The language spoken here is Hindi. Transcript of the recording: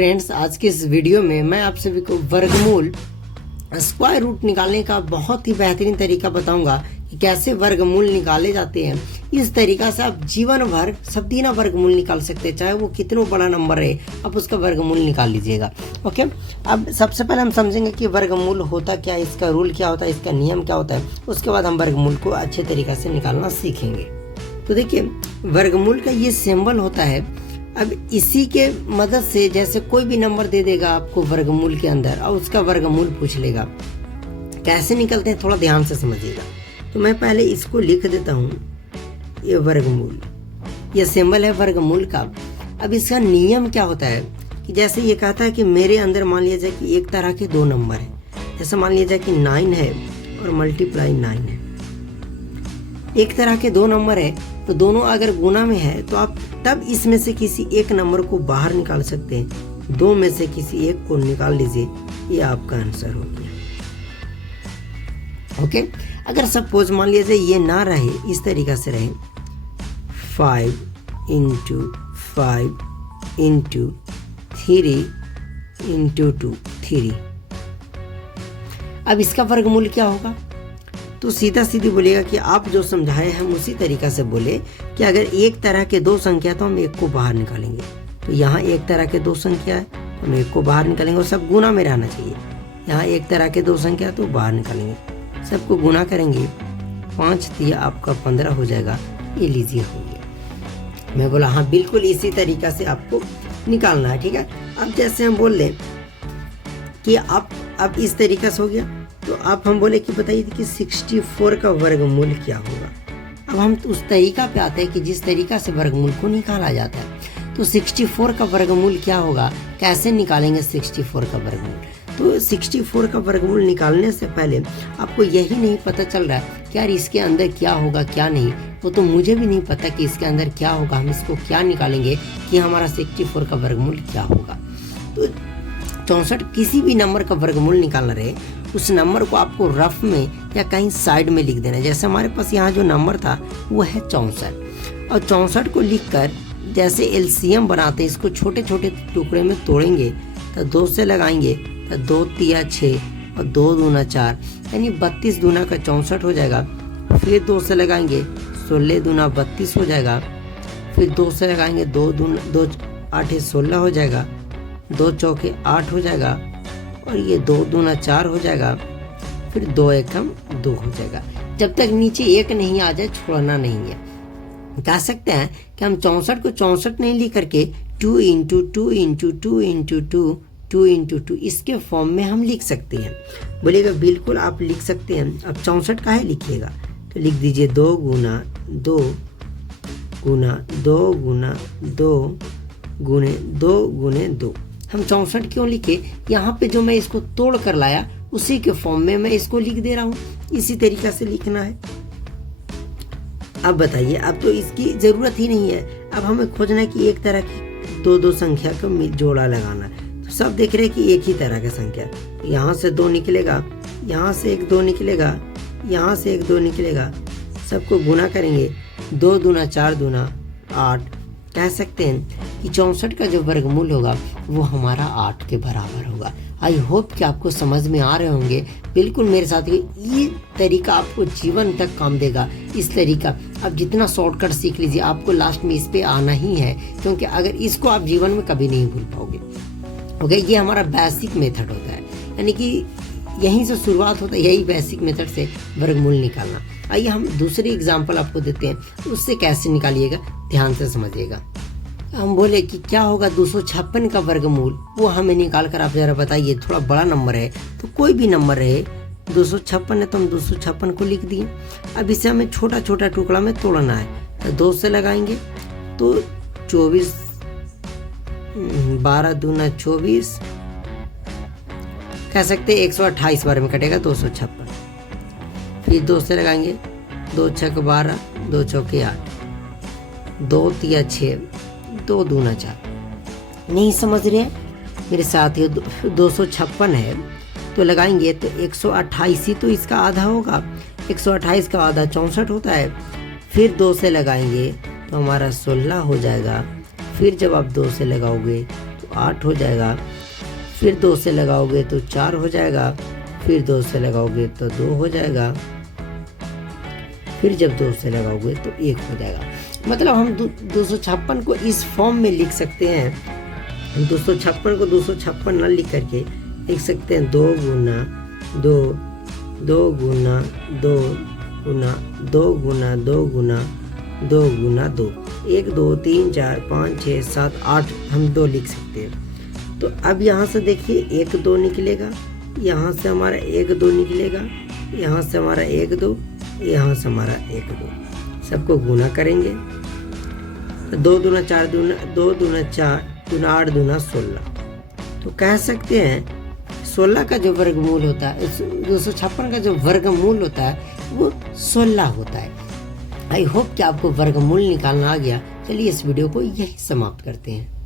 फ्रेंड्स, आज के इस वीडियो में मैं आप सभी को वर्गमूल स्क्वायर रूट निकालने का बहुत ही बेहतरीन तरीका बताऊंगा कि कैसे वर्गमूल निकाले जाते हैं। इस तरीका से आप जीवन भर सब दिना वर्गमूल निकाल सकते हैं, चाहे वो कितना बड़ा नंबर रहे, आप उसका वर्गमूल निकाल लीजिएगा। ओके, अब सबसे पहले हम समझेंगे कि वर्गमूल होता क्या है, इसका रूल क्या होता है, इसका नियम क्या होता है। उसके बाद हम वर्गमूल को अच्छे तरीके से निकालना सीखेंगे। तो देखिए, वर्गमूल का ये सिंबल होता है। अब इसी के मदद से जैसे कोई भी नंबर दे देगा आपको वर्गमूल के अंदर और उसका वर्गमूल पूछ लेगा। कैसे निकलते हैं थोड़ा ध्यान से समझिएगा। तो मैं पहले इसको लिख देता हूँ, ये वर्गमूल, ये सिंबल है वर्गमूल का। अब इसका नियम क्या होता है कि जैसे ये कहता है कि मेरे अंदर मान लिया जाए कि एक तरह के दो नंबर है। जैसे मान लिया जाए कि 9 है और मल्टीप्लाई 9 है। एक तरह के दो नंबर है तो दोनों अगर गुना में है तो आप तब इसमें से किसी एक नंबर को बाहर निकाल सकते हैं। दो में से किसी एक को निकाल लीजिए, ये आपका आंसर हो गया। ओके, अगर सपोज मान लीजिए ये ना रहे, इस तरीका से रहे 5 × 5 × 3 × 2 3। अब इसका वर्गमूल क्या होगा? तो सीधा सीधी बोलेगा कि आप जो समझाए हम उसी तरीका से बोले कि अगर एक तरह के दो संख्या तो हम एक को बाहर निकालेंगे। तो यहाँ एक तरह के दो संख्या है तो हम एक को बाहर निकालेंगे और सब गुना में रहना चाहिए। यहाँ एक तरह के दो संख्या तो बाहर निकालेंगे, सबको गुना करेंगे। 5 × 3 आपका 15 हो जाएगा। ये लीजिए, हो गया। मैं बोला हाँ बिल्कुल इसी तरीका से आपको निकालना है, ठीक है। अब जैसे हम बोल लें कि आप अब इस तरीका से हो गया, तो आप हम बोले कि बताइए कि 64 का वर्गमूल क्या होगा। अब हम उस तरीका पे आते हैं कि जिस तरीका से वर्गमूल को निकाला जाता है। तो 64 का वर्गमूल क्या होगा, कैसे निकालेंगे 64 का वर्गमूल? तो 64 का वर्गमूल निकालने से पहले आपको यही नहीं पता चल रहा है कि यार इसके अंदर क्या होगा क्या नहीं। वो तो मुझे भी नहीं पता कि इसके अंदर क्या होगा, हम इसको क्या निकालेंगे कि हमारा 64 का वर्गमूल क्या होगा। तो 64 किसी भी नंबर का वर्गमूल निकालना रहे, उस नंबर को आपको रफ में या कहीं साइड में लिख देना है। जैसे हमारे पास यहाँ जो नंबर था वो है 64, और 64 को लिखकर जैसे एलसीएम बनाते हैं, इसको छोटे छोटे टुकड़े में तोड़ेंगे तो 2 से लगाएंगे तो 2 × 3 = 6 और 2 × 4 यानी 32 दूना का 64 हो जाएगा। फिर 2 से लगाएंगे 16 दूना 32 हो जाएगा। फिर 2 से लगाएंगे 2 8 16 हो जाएगा। 2 चौके 8 हो जाएगा और ये 2 दूना 4 हो जाएगा। फिर 2 एकम 2 हो जाएगा। जब तक नीचे एक नहीं आ जाए छोड़ना नहीं है। कह सकते हैं कि हम 64 को 64 नहीं लिख करके 2 × 2 × 2 × 2 2 × 2 इसके फॉर्म में हम लिख सकते हैं। बोलेगा बिल्कुल आप लिख सकते हैं। अब 64 काहे लिखिएगा, तो लिख दीजिए 2 × 2 × 2 × 2 × 2 × 2। हम 64 क्यों लिखे? यहाँ पे जो मैं इसको तोड़ कर लाया उसी के फॉर्म में मैं इसको लिख दे रहा हूँ। इसी तरीका से लिखना है। अब बताइए, अब तो इसकी जरूरत ही नहीं है। अब हमें खोजना है कि एक तरह की दो संख्या को जोड़ा लगाना है। तो सब देख रहे हैं कि एक ही तरह का संख्या, यहाँ से 2 निकलेगा, यहाँ से एक 2 निकलेगा, यहाँ से एक 2 निकलेगा। सबको गुना करेंगे, 2 दूना 4 दूना 8। कह सकते हैं कि 64 का जो वर्गमूल होगा वो हमारा 8 के बराबर होगा। आई होप कि आपको समझ में आ रहे होंगे। बिल्कुल मेरे साथ ये तरीका आपको जीवन तक काम देगा। इस तरीका आप जितना शॉर्टकट सीख लीजिए, आपको लास्ट में इस पे आना ही है, क्योंकि अगर इसको आप जीवन में कभी नहीं भूल पाओगे। ओके, ये हमारा बेसिक मेथड होता है, यानी कि यहीं से शुरुआत होता है, यही बेसिक मेथड से वर्गमूल निकालना। आइए हम दूसरी एग्जांपल आपको देते हैं, उससे कैसे निकालिएगा ध्यान से समझिएगा। हम बोले कि क्या होगा 256 का वर्गमूल, वो हमें निकाल कर आप जरा बताइए। थोड़ा बड़ा नंबर है तो कोई भी नंबर रहे, 256 है तो हम 256 को लिख दिए। अब इसे हमें छोटा छोटा टुकड़ा में तोड़ना है, तो 2 से लगाएंगे तो 24 12 दूना 24, कह सकते 128 बार में कटेगा 256। फिर 2 से लगाएंगे, 2 × 6 = 12, 2 चौके 8, 2 × 3 = 6, 2 दूना 4। नहीं समझ रहे हैं मेरे साथियों? 256 है तो लगाएंगे तो 128 ही तो इसका आधा होगा। 128 का आधा 64 होता है। फिर 2 से लगाएंगे तो हमारा 16 हो जाएगा। फिर जब आप 2 से लगाओगे तो 8 हो जाएगा, फिर 2 से लगाओगे तो 4 हो जाएगा, फिर 2 से लगाओगे तो 2 हो जाएगा, फिर जब 2 से लगाओगे तो 1 हो जाएगा। मतलब हम 256 को इस फॉर्म में लिख सकते हैं। 256 को 256 ना लिख करके लिख सकते हैं 2 गुना 2, 2 गुना 2 गुना 2 गुना 2 गुना 2 गुना 2, 1 2 3 4 5 6 7 8 हम 2 लिख सकते हैं। तो अब यहाँ से देखिए 1 2 निकलेगा, यहाँ से हमारा 1 2 निकलेगा, यहाँ से हमारा 1 2, यहाँ से हमारा 1 2, सबको गुना करेंगे तो 2 दूना 4 दूना 2 दूना 4 दूना 8 दूना 16। तो कह सकते हैं 16 का जो वर्गमूल होता है, 256 का जो वर्गमूल होता है वो 16 होता है। आई होप कि आपको वर्गमूल निकालना आ गया। चलिए इस वीडियो को यही समाप्त करते हैं।